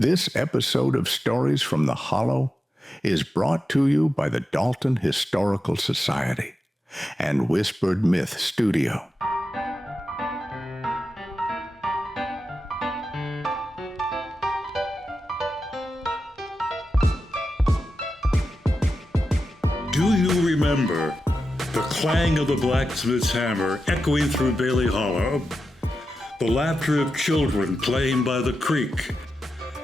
This episode of Stories from the Hollow is brought to you by the Dalton Historical Society and Whispered Myth Studio. Do you remember the clang of the blacksmith's hammer echoing through Bailey Hollow? The laughter of children playing by the creek?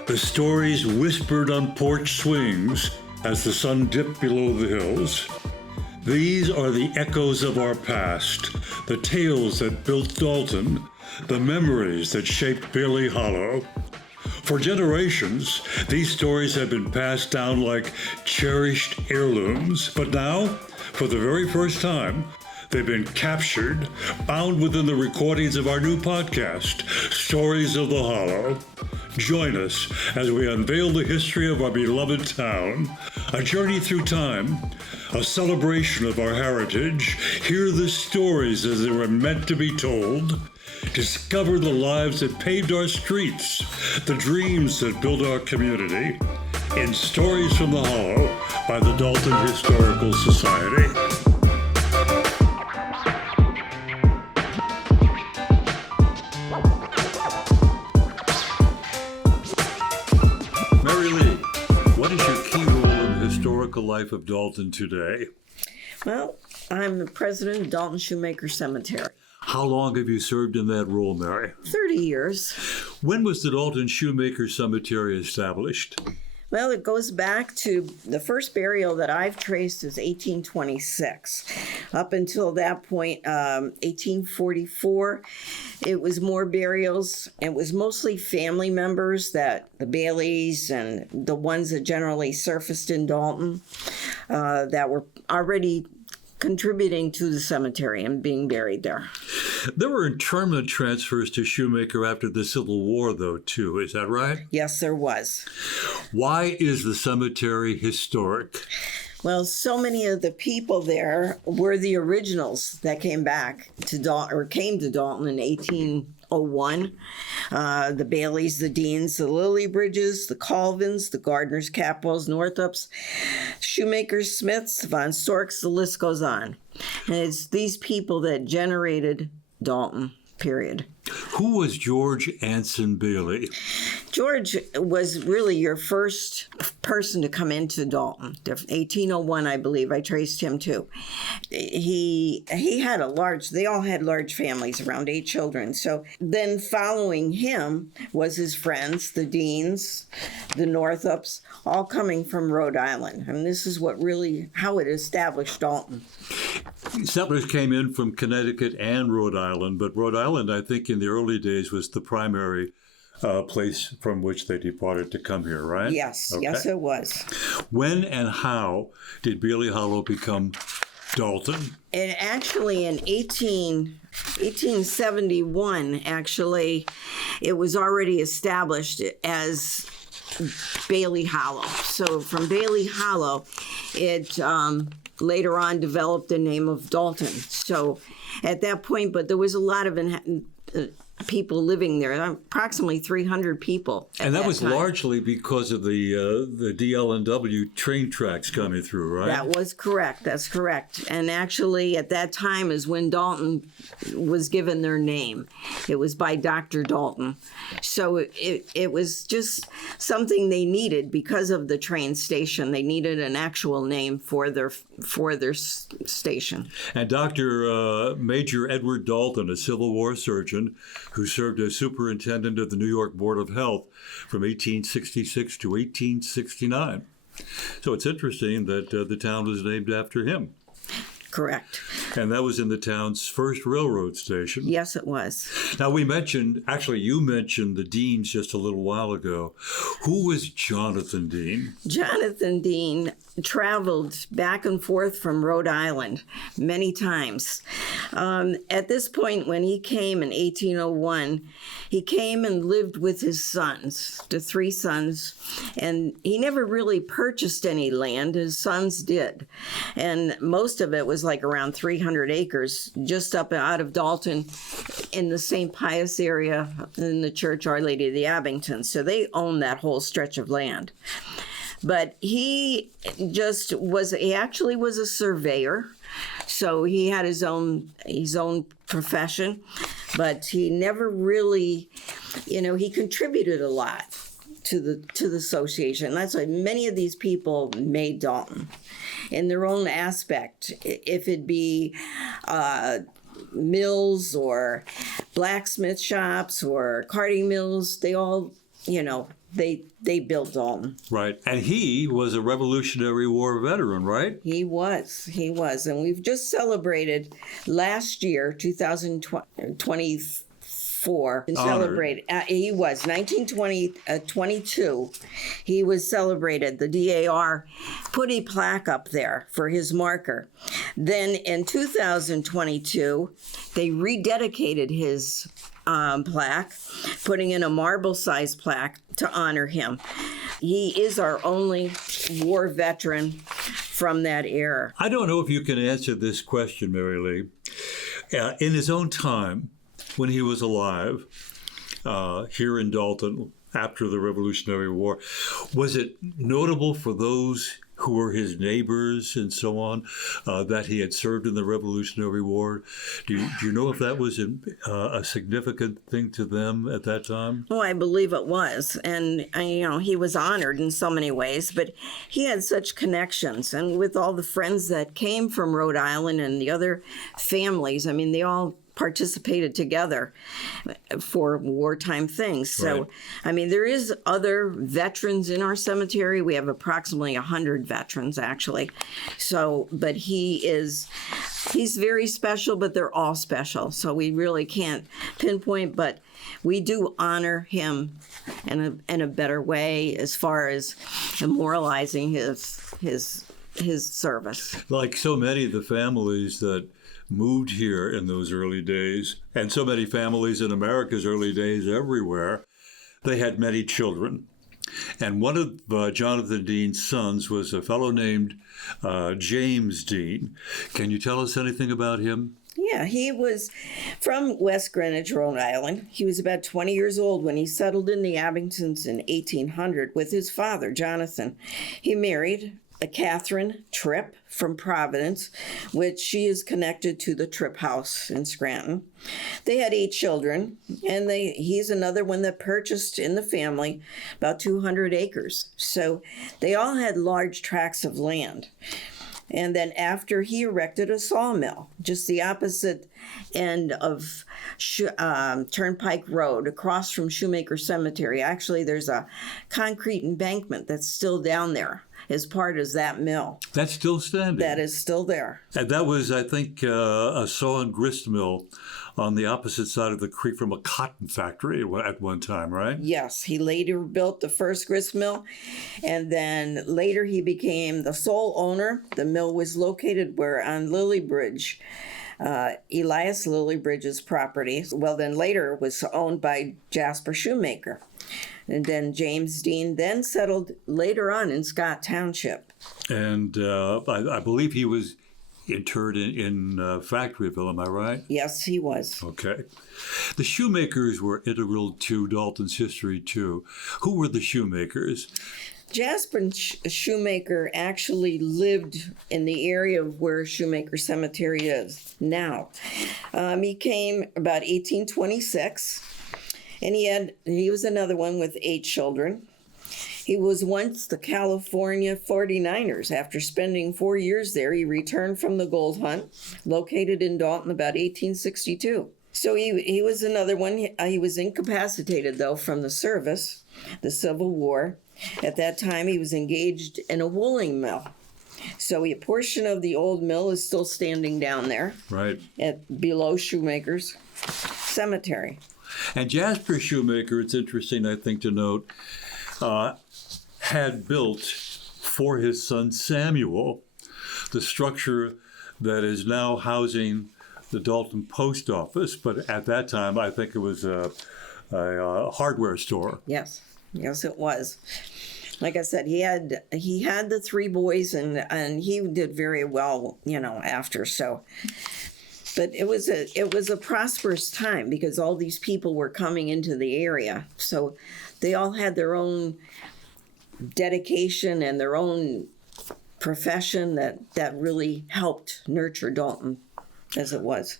The stories whispered on porch swings as the sun dipped below the hills? These are the echoes of our past, the tales that built Dalton, the memories that shaped Bailey Hollow. For generations, these stories have been passed down like cherished heirlooms, but now, for the very first time, they've been captured, bound within the recordings of our new podcast, Stories of the Hollow. Join us as we unveil the history of our beloved town, a journey through time, a celebration of our heritage. Hear the stories as they were meant to be told. Discover the lives that paved our streets, the dreams that built our community. In Stories from the Hollow by the Dalton Historical Society. Mary Lee, what is your key role in the historical life of Dalton today? Well, I'm the president of Dalton Shoemaker Cemetery. How long have you served in that role, Mary? 30 years. When was the Dalton Shoemaker Cemetery established? Well, it goes back to the first burial that I've traced is 1826. Up until that point, 1844, it was more burials. It was mostly family members, that the Baileys and the ones that generally surfaced in Dalton that were already contributing to the cemetery and being buried there. There were internment transfers to Shoemaker after the Civil War, though, too. Is that right? Yes, there was. Why is the cemetery historic? Well, so many of the people there were the originals that came back to Dalton, or came to Dalton in 1801. The Baileys, the Deans, the Lilliebridges, the Colvins, the Gardners, Capwells, Northups, Shoemakers, Smiths, Von Storks, the list goes on. And it's these people that generated Dalton, period. Who was George Anson Bailey? George was really your first person to come into Dalton. 1801, I believe. I traced him too. He had they all had large families, around 8 children. So then following him was his friends, the Deans, the Northups, all coming from Rhode Island. And this is how it established Dalton. Settlers came in from Connecticut and Rhode Island, but Rhode Island, I think, in the early days was the primary place from which they departed to come here, right? Yes, okay. Yes, it was. When and how did Bailey Hollow become Dalton? And actually in 1871, it was already established as Bailey Hollow. So from Bailey Hollow, it later on developed the name of Dalton. So at that point, but there was a lot of people living there, approximately 300 people. And that was time. Largely because of the DL&W train tracks coming through, right? That was correct. That's correct. And actually, at that time is when Dalton was given their name. It was by Dr. Dalton. So it was just something they needed because of the train station. They needed an actual name for their station. And Dr. Major Edward Dalton, a Civil War surgeon, who served as superintendent of the New York Board of Health from 1866 to 1869. So it's interesting that the town was named after him. Correct. And that was in the town's first railroad station. Yes, it was. Now, you mentioned the Deans just a little while ago. Who was Jonathan Dean? Jonathan Dean traveled back and forth from Rhode Island many times. At this point, when he came in 1801, he came and lived with his sons, the 3 sons, and he never really purchased any land. His sons did. And most of it was like around 300 acres just up out of Dalton in the St. Pius area in the church Our Lady of the Abington. So they own that whole stretch of land. But he actually was a surveyor. So he had his own profession, but he never really, he contributed a lot to the association. That's why many of these people made Dalton in their own aspect. If it be mills or blacksmith shops or carding mills, they all, they built Dalton. Right. And he was a Revolutionary War veteran, right? He was. And we've just celebrated last year, 2024, celebrated. He was 1922. He was celebrated. The DAR put a plaque up there for his marker. Then in 2022, they rededicated his plaque, putting in a marble-sized plaque to honor him. He is our only war veteran from that era. I don't know if you can answer this question, Mary Lee. In his own time, when he was alive, here in Dalton, after the Revolutionary War, was it notable for those who were his neighbors and so on, that he had served in the Revolutionary War? Do you know if that was a significant thing to them at that time? Oh, I believe it was. And, he was honored in so many ways, but he had such connections. And with all the friends that came from Rhode Island and the other families, they all participated together for wartime things. So, right. There is other veterans in our cemetery. We have approximately 100 veterans, actually. So, but he's very special, but they're all special. So we really can't pinpoint, but we do honor him in a better way as far as memorializing his service. Like so many of the families that moved here in those early days, and so many families in America's early days everywhere, they had many children. And one of Jonathan Dean's sons was a fellow named James Dean. Can you tell us anything about him? Yeah, he was from West Greenwich, Rhode Island. He was about 20 years old when he settled in the Abingtons in 1800 with his father, Jonathan. He married a Catherine Tripp from Providence, which she is connected to the Tripp House in Scranton. They had 8 children, and he's another one that purchased in the family about 200 acres. So they all had large tracts of land. And then after he erected a sawmill, just the opposite end of Turnpike Road, across from Shoemaker Cemetery. Actually, there's a concrete embankment that's still down there as part of that mill. That's still standing? That is still there. And that was, I think, a saw and grist mill on the opposite side of the creek from a cotton factory at one time, right? Yes, he later built the first grist mill, and then later he became the sole owner. The mill was located on Lily Bridge, Elias Lily Bridge's property. Well, then later it was owned by Jasper Shoemaker. And then James Dean then settled later on in Scott Township. And I believe he was interred in Factoryville, am I right? Yes, he was. Okay. The Shoemakers were integral to Dalton's history, too. Who were the Shoemakers? Jasper Shoemaker actually lived in the area of where Shoemaker Cemetery is now. He came about 1826. And he was another one with 8 children. He was once the California 49ers. After spending 4 years there, he returned from the gold hunt, located in Dalton about 1862. So he was another one. He was incapacitated, though, from the service, the Civil War. At that time, he was engaged in a wooling mill. So a portion of the old mill is still standing down there, right, below Shoemaker's Cemetery. And Jasper Shoemaker, it's interesting, I think, to note, had built for his son Samuel the structure that is now housing the Dalton Post Office. But at that time, I think it was a hardware store. Yes, it was. Like I said, he had the 3 boys, and he did very well, after. So But it was a prosperous time because all these people were coming into the area. So they all had their own dedication and their own profession that really helped nurture Dalton as it was.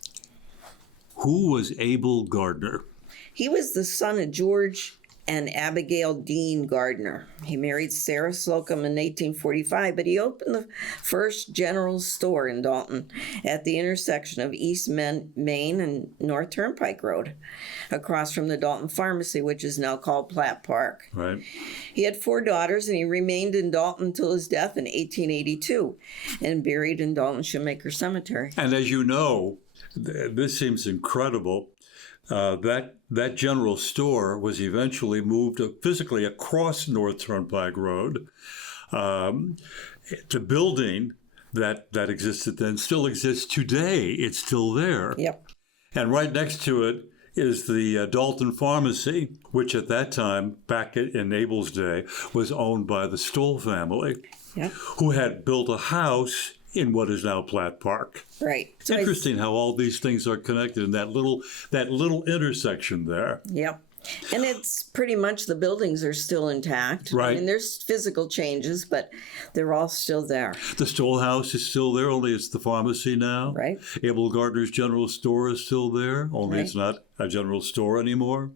Who was Abel Gardner? He was the son of George and Abigail Dean Gardner. He married Sarah Slocum in 1845, but he opened the first general store in Dalton at the intersection of East Main and North Turnpike Road, across from the Dalton Pharmacy, which is now called Platt Park. Right. He had 4 daughters, and he remained in Dalton until his death in 1882 and buried in Dalton Shoemaker Cemetery. And as you know, this seems incredible. That general store was eventually moved physically across North Turnpike Road. The building that existed then still exists today. It's still there. Yep. And right next to it is the Dalton Pharmacy, which at that time, back in Abel's day, was owned by the Stoll family, Yep. who had built a house in what is now Platt Park. Right. It's interesting how all these things are connected in that little intersection there. Yep. And it's pretty much the buildings are still intact. Right. I mean, there's physical changes, but they're all still there. The Stoll house is still there, only it's the pharmacy now. Right. Abel Gardner's general store is still there, only Right. it's not a general store anymore.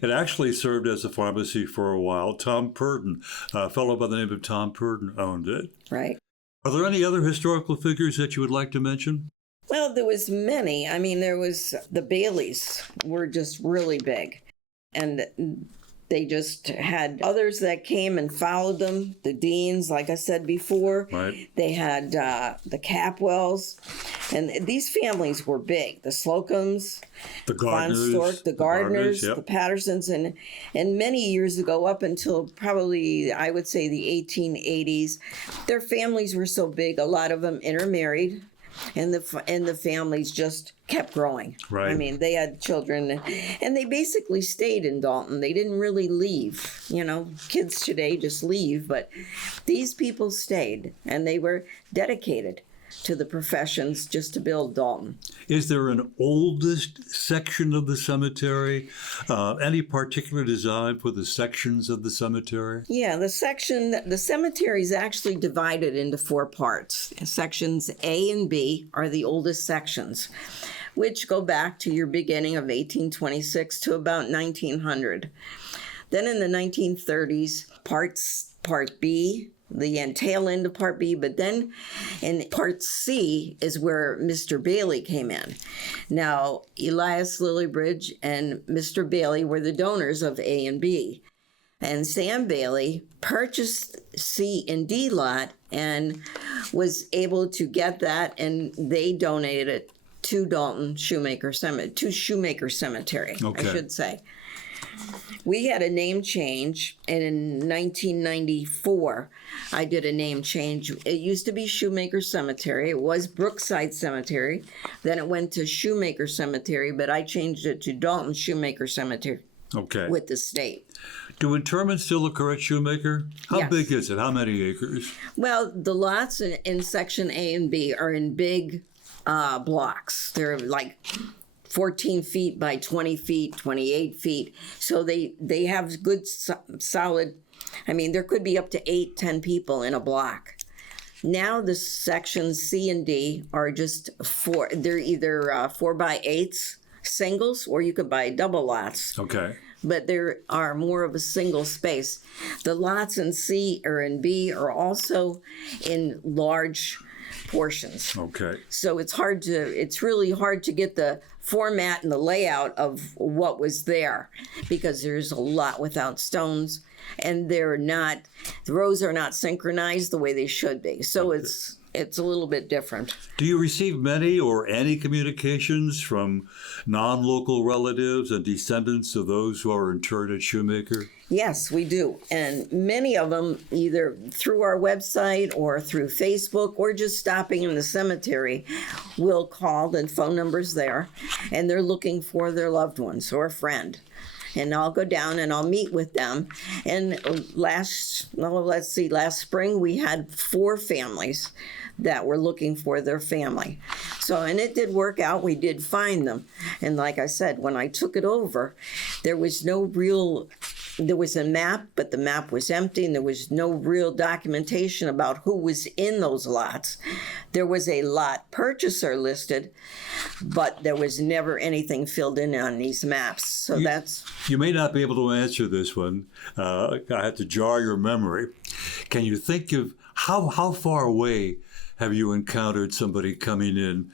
It actually served as a pharmacy for a while. Tom Purdon, a fellow by the name of Tom Purdon, owned it. Right. Are there any other historical figures that you would like to mention? Well, there was many. I mean, there was the Baileys were just really big. And they just had others that came and followed them. The Deans, like I said before. Right. They had the Capwells. And these families were big. The Slocums, The Gardners, Von Stork, the Gardners, yep. the Pattersons. And many years ago, up until probably, I would say, the 1880s, their families were so big, a lot of them intermarried. And the families just kept growing. Right. I mean, they had children, and they basically stayed in Dalton. They didn't really leave. You know, kids today just leave, but these people stayed, and they were dedicated to the professions just to build Dalton. Is there an oldest section of the cemetery? Any particular design for the sections of the cemetery? Yeah, the cemetery is actually divided into 4 parts. Sections A and B are the oldest sections, which go back to your beginning of 1826 to about 1900. Then in the 1930s, Part B, the tail end of Part B, but then in Part C is where Mr. Bailey came in. Now, Elias Lillibridge and Mr. Bailey were the donors of A and B. And Sam Bailey purchased C and D lot and was able to get that, and they donated it to Dalton Shoemaker Cemetery, Okay. I should say. We had a name change, and in 1994, I did a name change. It used to be Shoemaker Cemetery. It was Brookside Cemetery. Then it went to Shoemaker Cemetery, but I changed it to Dalton Shoemaker Cemetery Okay. with the state. Do interments still occur at Shoemaker? How Yes. big is it? How many acres? Well, the lots in Section A and B are in big blocks. They're like 14 feet by 20 feet, 28 feet. So they have good, solid, I mean, there could be up to 8-10 people in a block. Now the sections C and D are just they're either 4x8s, singles, or you could buy double lots. Okay. But there are more of a single space. The lots in C or in B are also in large portions. Okay. So it's really hard to get the format and the layout of what was there because there's a lot without stones, and the rows are not synchronized the way they should be. So Okay. it's a little bit different. Do you receive many or any communications from non-local relatives and descendants of those who are interred at Shoemaker? Yes, we do. And many of them, either through our website or through Facebook or just stopping in the cemetery, will call. The phone number's there, and they're looking for their loved ones or a friend. and I'll go down and I'll meet with them. And last spring we had 4 families that were looking for their family. So, and it did work out. We did find them. And like I said, when I took it over, there was a map, but the map was empty, and there was no real documentation about who was in those lots. There was a lot purchaser listed, but there was never anything filled in on these maps. So You may not be able to answer this one. I have to jar your memory. Can you think of how far away have you encountered somebody coming in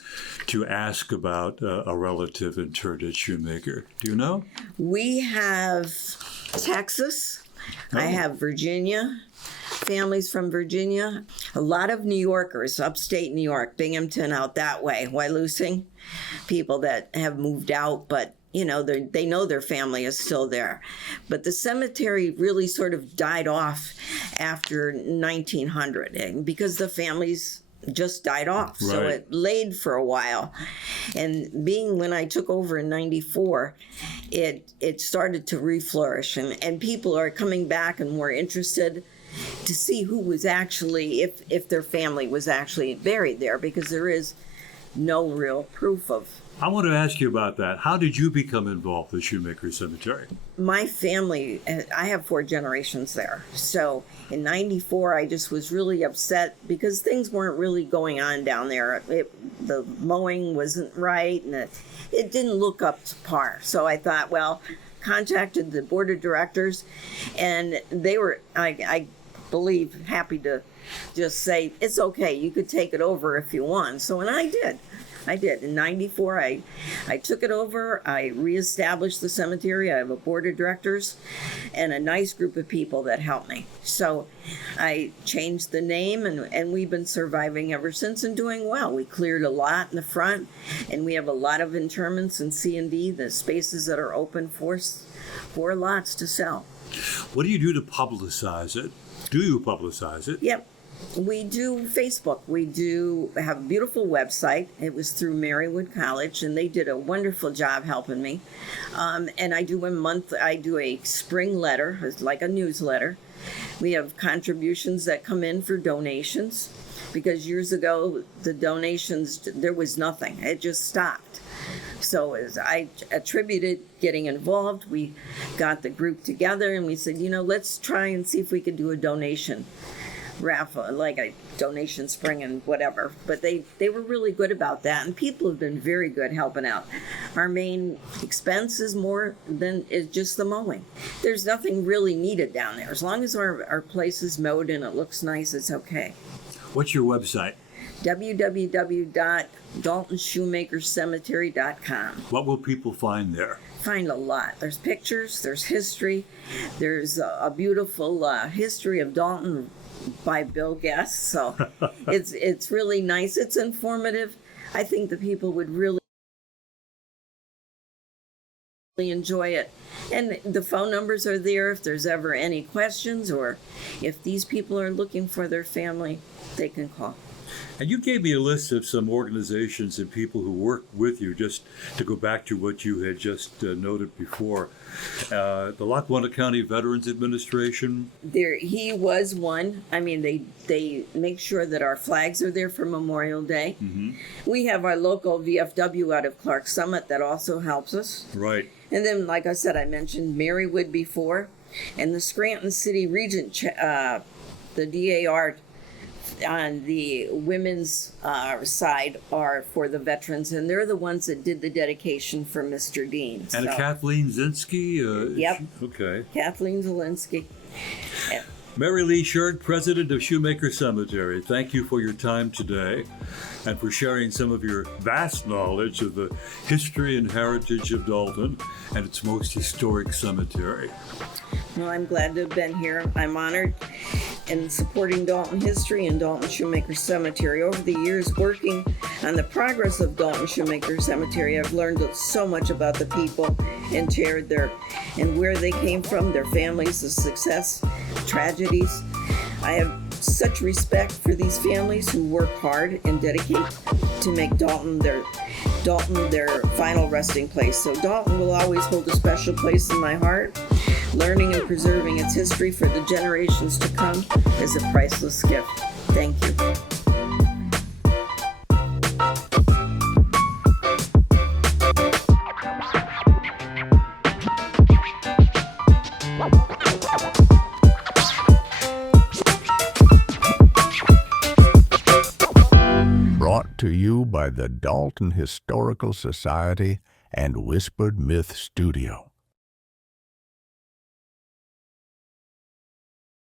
to ask about a relative interred at Shoemaker? Do you know? We have Texas. I have Virginia, families from Virginia. A lot of New Yorkers, upstate New York, Binghamton, out that way, Wyalusing, people that have moved out, but you know, they know their family is still there. But the cemetery really sort of died off after 1900 because the families just died off. Right. So it laid for a while. And when I took over in 94, it started to reflourish, and people are coming back and more interested to see who was actually, if their family was actually buried there, because there is no real proof of. I want to ask you about that. How did you become involved with Shoemaker Cemetery? My family, I have 4 generations there. So in 94, I just was really upset because things weren't really going on down there. The mowing wasn't right, and it didn't look up to par. So I thought, well, contacted the board of directors, and they were, I believe, happy to just say, it's okay, you could take it over if you want. So, and I did. In 94, I took it over. I reestablished the cemetery. I have a board of directors and a nice group of people that helped me. So I changed the name, and we've been surviving ever since and doing well. We cleared a lot in the front, and we have a lot of interments in C&D, the spaces that are open for lots to sell. What do you do to publicize it? Do you publicize it? Yep. We do Facebook. We do have a beautiful website. It was through Marywood College, and they did a wonderful job helping me. And I do a spring letter, it's like a newsletter. We have contributions that come in for donations, because years ago, the donations, there was nothing. It just stopped. So as I attributed getting involved, we got the group together and we said, let's try and see if we could do a donation raffle, like a donation spring and whatever. But they were really good about that, and people have been very good helping out. Our main expense is more than is just the mowing. There's nothing really needed down there. As long as our place is mowed and it looks nice, it's okay. What's your website? www.daltonshoemakercemetery.com. What will people find there? Find a lot. There's pictures, there's history, there's a beautiful history of Dalton by Bill Guest. So it's really nice. It's informative. I think the people would really enjoy it. And the phone numbers are there if there's ever any questions, or if these people are looking for their family, they can call. And you gave me a list of some organizations and people who work with you, just to go back to what you had just noted before. The Lackawanna County Veterans Administration. He was one. I mean, they make sure that our flags are there for Memorial Day. Mm-hmm. We have our local VFW out of Clark Summit that also helps us. Right. And then, like I said, I mentioned Marywood before, and the Scranton City Regent, the DAR on the women's side are for the veterans, and they're the ones that did the dedication for Mr. Dean. And so. Kathleen Zinsky? Yep. Okay. Kathleen Zielinski. Yeah. Mary Lee Schirg, President of Shoemaker Cemetery, thank you for your time today and for sharing some of your vast knowledge of the history and heritage of Dalton and its most historic cemetery. Well, I'm glad to have been here. I'm honored in supporting Dalton history and Dalton Shoemaker Cemetery. Over the years working on the progress of Dalton Shoemaker Cemetery, I've learned so much about the people and shared and where they came from, their families, the success, tragedies. I have such respect for these families who work hard and dedicate to make Dalton Dalton their final resting place. So Dalton will always hold a special place in my heart. Learning and preserving its history for the generations to come is a priceless gift. Thank you. Brought to you by the Dalton Historical Society and Whispered Myth Studio.